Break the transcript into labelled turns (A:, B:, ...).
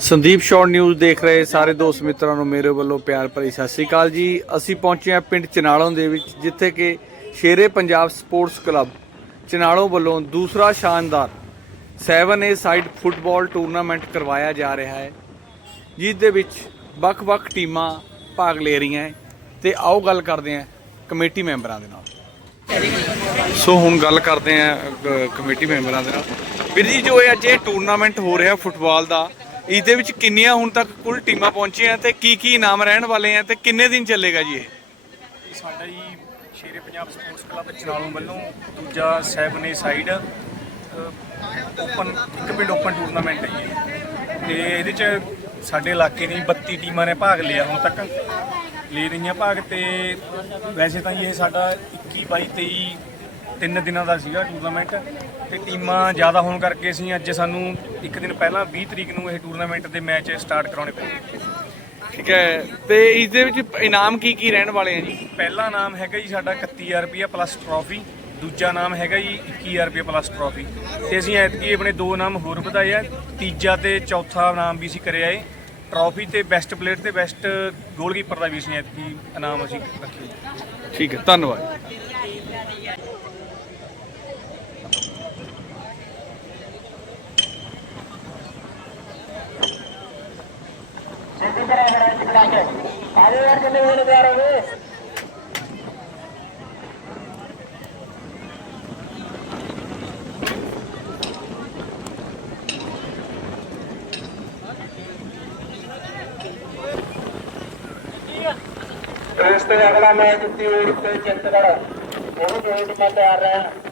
A: Sandeep short news ਦੇਖ ਰਹੇ ਸਾਰੇ ਦੋਸਤ ਮਿੱਤਰਾਂ ਨੂੰ ਮੇਰੇ ਵੱਲੋਂ ਪਿਆਰ ਭਰੀ ਸਤਿ ਸ੍ਰੀ ਅਕਾਲ ਜੀ। ਅਸੀਂ ਪਹੁੰਚੇ ਹਾਂ ਪਿੰਡ ਚਨਾਲੋਂ ਦੇ ਵਿੱਚ ਜਿੱਥੇ ਕਿ ਸ਼ੇਰੇ ਪੰਜਾਬ ਸਪੋਰਟਸ ਕਲੱਬ ਚਨਾਲੋਂ ਵੱਲੋਂ ਦੂਸਰਾ ਸ਼ਾਨਦਾਰ 7A ਸਾਈਡ ਫੁੱਟਬਾਲ ਟੂਰਨਾਮੈਂਟ ਕਰਵਾਇਆ ਜਾ ਰਿਹਾ ਹੈ ਜਿਸ ਦੇ ਵਿੱਚ ਵੱਖ-ਵੱਖ ਟੀਮਾਂ ਭਾਗ ਲੈ ਰਹੀਆਂ ਹੈ। ਤੇ ਆਓ ਗੱਲ ਕਰਦੇ ਹਾਂ ਕਮੇਟੀ ਮੈਂਬਰਾਂ ਦੇ ਨਾਲ। ਸੋ ਹੁਣ ਗੱਲ ਕਰਦੇ ਹਾਂ ਅ, ਕਮੇਟੀ ਮੈਂਬਰਾਂ ਦੇ ਨਾਲ। ਵੀਰ ਜੀ ਜੋ ਇਹ ਅੱਜ ਇਹ ਟੂਰਨਾਮੈਂਟ ਹੋ ਰਿਹਾ ਫੁੱਟਬਾਲ ਦਾ ਇਸ ਦੇ ਵਿੱਚ ਕਿੰਨੀਆਂ ਹੁਣ ਤੱਕ ਕੁੱਲ ਟੀਮਾਂ ਪਹੁੰਚੀਆਂ ਤੇ ਕੀ ਕੀ ਇਨਾਮ ਰਹਿਣ ਵਾਲੇ ਆ ਤੇ ਕਿੰਨੇ ਦਿਨ ਚੱਲੇਗਾ ਜੀ ਇਹ
B: ਇਹ ਸਾਡਾ ਜੀ ਸ਼ੇਰੇ ਪੰਜਾਬ ਸਪੋਰਟਸ ਕਲੱਬ ਚਨਾਲੋਂ ਵੱਲੋਂ ਦੂਜਾ 7A ਸਾਈਡ ਓਪਨ ਇੱਕ ਪਿੰਡ ਓਪਨ ਟੂਰਨਾਮੈਂਟ ਹੈ ਜੀ ਇਹ। ਤੇ ਇਹਦੇ ਚ ਸਾਡੇ ਇਲਾਕੇ ਦੀ 32 ਟੀਮਾਂ ਨੇ ਭਾਗ ਲਿਆ ਹੁਣ ਤੱਕ, ਲੈ ਰਹੀਆਂ ਭਾਗ ਤੇ ਵੈਸੇ ਤਾਂ ਜੀ ਇਹ ਸਾਡਾ 21 22 23 ਤਿੰਨ ਦਿਨਾਂ ਦਾ ਸੀਗਾ ਟੂਰਨਾਮੈਂਟ ਤੇ ਟੀਮਾਂ ਜ਼ਿਆਦਾ ਹੋਣ ਕਰਕੇ ਅਸੀਂ ਅੱਜ ਸਾਨੂੰ ਇੱਕ ਦਿਨ ਪਹਿਲਾਂ 20 ਤਰੀਕ ਨੂੰ ਇਹ ਟੂਰਨਾਮੈਂਟ ਦੇ ਮੈਚ ਸਟਾਰਟ ਕਰਾਉਣੇ ਪਏ।
A: ਠੀਕ ਹੈ ਤੇ ਇਸ ਦੇ ਵਿੱਚ ਇਨਾਮ ਕੀ ਕੀ ਰਹਿਣ ਵਾਲੇ ਆ ਜੀ?
B: ਪਹਿਲਾ ਨਾਮ ਹੈਗਾ ਜੀ ਸਾਡਾ 31000 ਰੁਪਏ ਪਲੱਸ ਟਰੋਫੀ ਦੂਜਾ ਨਾਮ ਹੈਗਾ ਜੀ 21000 ਰੁਪਏ ਪਲੱਸ ਟਰੋਫੀ ਤੇ ਅਸੀਂ ਐਤਕੀ ਆਪਣੇ ਦੋ ਨਾਮ ਹੋਰ ਵਧਾਏ ਆ ਤੀਜਾ ਤੇ ਚੌਥਾ ਨਾਮ ਵੀ ਅਸੀਂ ਕਰਿਆ ਏ। ਟਰੋਫੀ ਤੇ ਬੈਸਟ ਪਲੇਅਰ ਤੇ ਬੈਸਟ ਗੋਲਕੀਪਰ ਦਾ ਵੀ ਅਸੀਂ ਐਤਕੀ ਇਨਾਮ ਅਸੀਂ ਰੱਖੇ।
A: ਠੀਕ ਹੈ ਧੰਨਵਾਦ।
C: ਇਸ ਤੋਂ ਅਗਲਾ ਮੈਚ ਉੱਤੀ ਹੋਈ ਤੇ ਚਿੰਤਗੜ ਉਹ ਦੋ ਟੀਮਾਂ ਤਿਆਰ ਰਹਿਣ